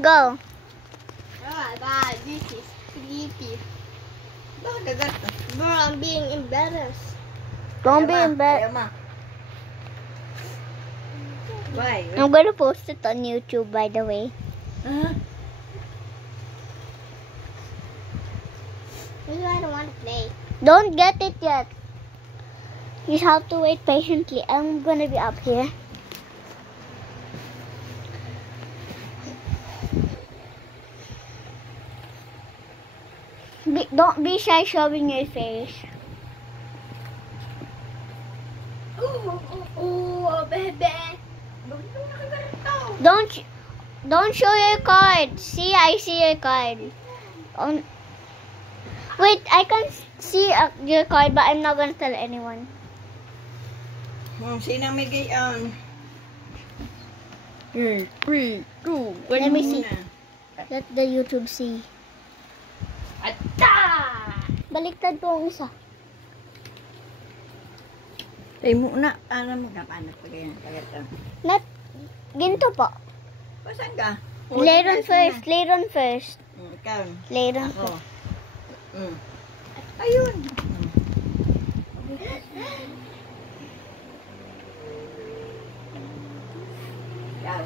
Go. Bye. This is creepy. Bakit agad? Bro, I'm being embarrassed. Don't be embarrassed. Why? I'm gonna post it on YouTube, by the way. Maybe I don't want to play. Don't get it yet. You have to wait patiently. I'm gonna be up here. Don't be shy showing your face. Oh, baby. Don't show your card. See, I see your card. Wait, I can see your card, but I'm not gonna tell anyone. Sinang may gayon? 3, 2, 1. Let me see. Let the YouTube see. Ata! Baliktad po ang isa. Tayo muna. Paano magkapanak pa ganyan? Ginto po. Pasan ka? Layron first. Layron first. Ikaw. Layron Ako. first. Ayun. Ikaw.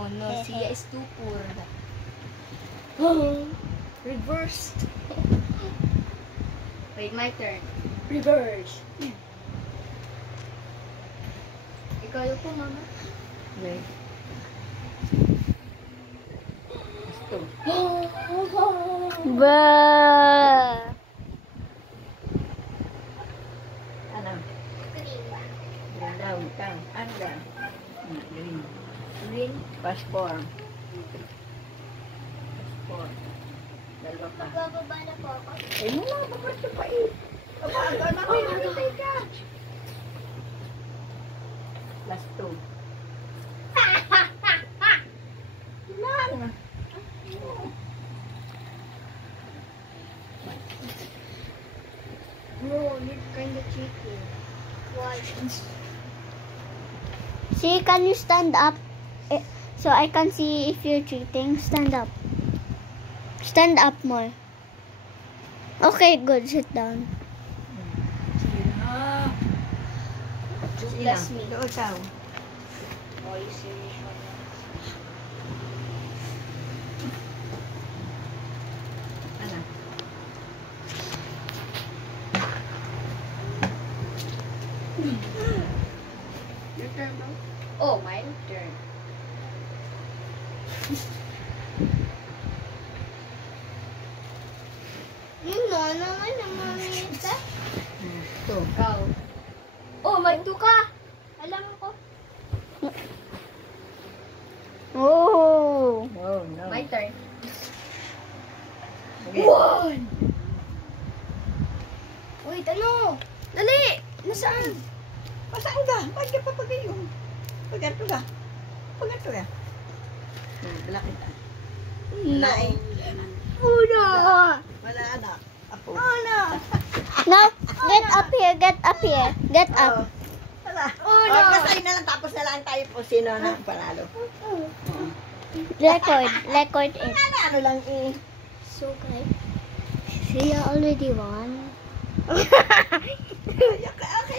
Oh no, Sia is too poor. Reversed. Wait, my turn. Reverse. Ikaw yung po, mama. Wait. Gusto. Bruh. Ano? Green daw. Ikaw. Ano daw? Green. Green. Passport. Passport. Dalawa pa. Magbababa na po ako. Eh, mula pa pa ito pa eh. Aba, nakahintay ka. Plus 2. Lang. Bro, you're kind of cheating. Why? See, can you stand up? So I can see if you're cheating. Stand up. Stand up more. Okay, good. Sit down. Bless me. Doon ikaw. Oh, you serious? Ano? Your turn, bro. Oh, my turn. naman ang mamita. Ito. Ikaw. Oh, may 2 ka. Alam ko. Oh. Oh, no. My turn. Okay. 1! Wait, ano? Dali! Nasaan? Pasaan ka? Bakit ka papagayon? Pagato ka. Pagato ka. Wala kita. Wala eh. Uno! Wala anak. Apo. Oh, no! Now, get up here. Get up here. Get Oh. up. Wala. Oh, no. Basta na lang tapos na lang tayo po sino na panalo. Record. Record it. Ano lang eh. So, okay. See, you already won. Okay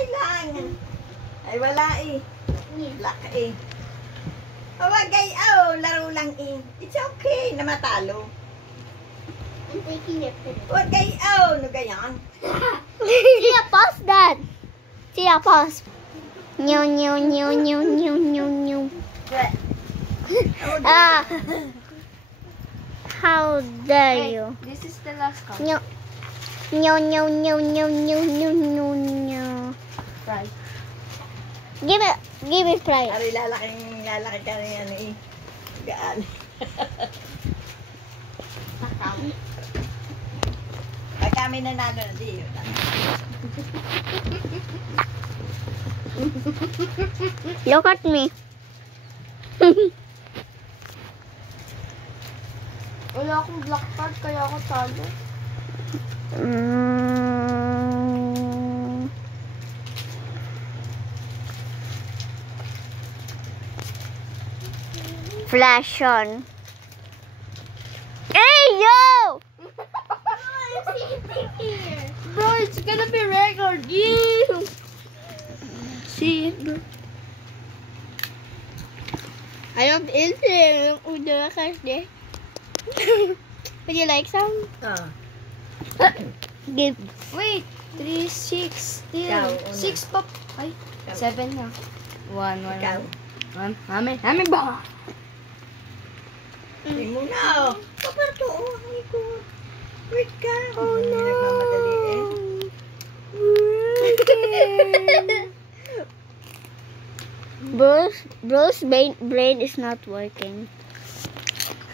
lang. Ay wala eh. Wala ka eh. Wagay, laro lang eh. It's okay na matalo. I'm taking it. Wagay, ano ganyan? Sia, pause that. Sia, pause. Nyo, nyo, nyo, nyo, nyo, nyo, nyo. Ah. How dare you? This is the last card. Nyo. Nyo, nyo, nyo, nyo, nyo, nyo, nyo, nyo. Right. Give it try. Ari lalaki ka na yan eh. Gaan. Pag kami nanalo na di yun. Look at me. Wala akong black card, kaya ako talo. Flash on. Hey, yo! I'm sitting here. Bro, it's gonna be record. You. See it, bro. I don't enter the kasi. Would you like some? Give. Wait, 3, 6, still. Ikaw, una. 6 pa. Ay, Ikaw. 7 na. 1, 1. Ikaw. Hami ba? Hindi mo na. Kaparto. Wait ka. Oh, no. Nagmamadali eh. Bro's brain is not working.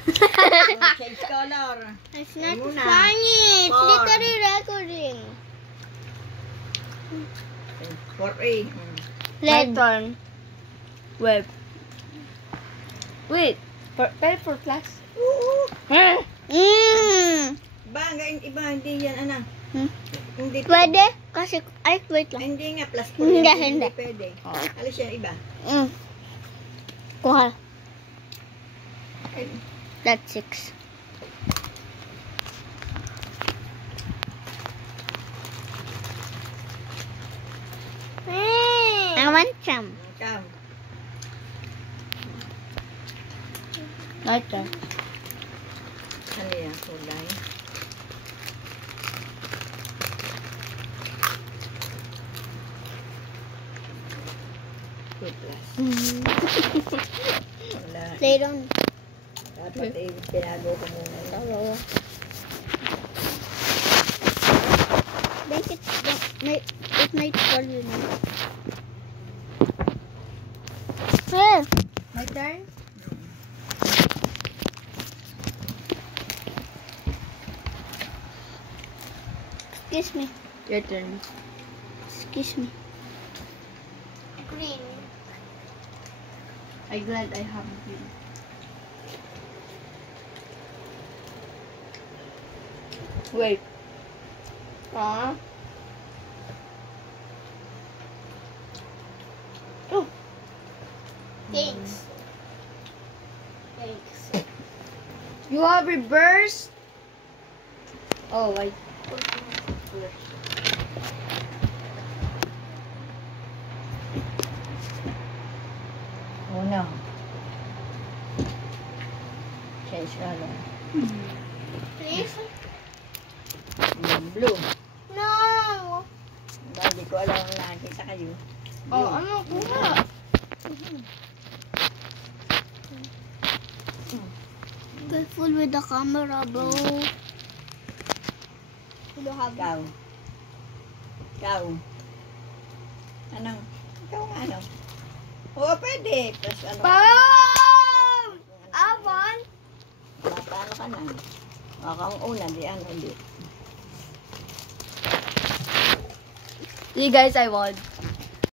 Change color. It's not Muna. funny. It's Four. literally recording. 4A. My Red. turn. Web. Wait. For class. Oo. Bangga, iba, hindi yan, anak. Hmm? Hindi. Pwede? Kasi, ay, wait lang. Hindi nga, plus 4 Hindi, yan. hindi. Pwede. Alis yan, iba. Kuha. Ay, That's 6. I want some. Ikaw. My turn. Ano yan, kulay? Two plus. Wala. Play on. Dapat eh, pinago ko muna yun. Make it, it might fall, you know. Hey, My turn? excuse me. Your turn. Excuse me. Green. I'm glad I have green. Wait. Oh. Thanks. Thanks. You have reversed? Oh, I. Uno. Change color. Please? Blue. No. Ba, hindi ko alam ang nakikita kayo. Oh, ano ko nga? Careful with the camera, bro. You have Ikaw. Ikaw. Anong? Ikaw nga ano? Oo, pwede. Plus ano? Bam! Avan! Paano ka na? Baka ang una, di ano, di. See you guys, I won.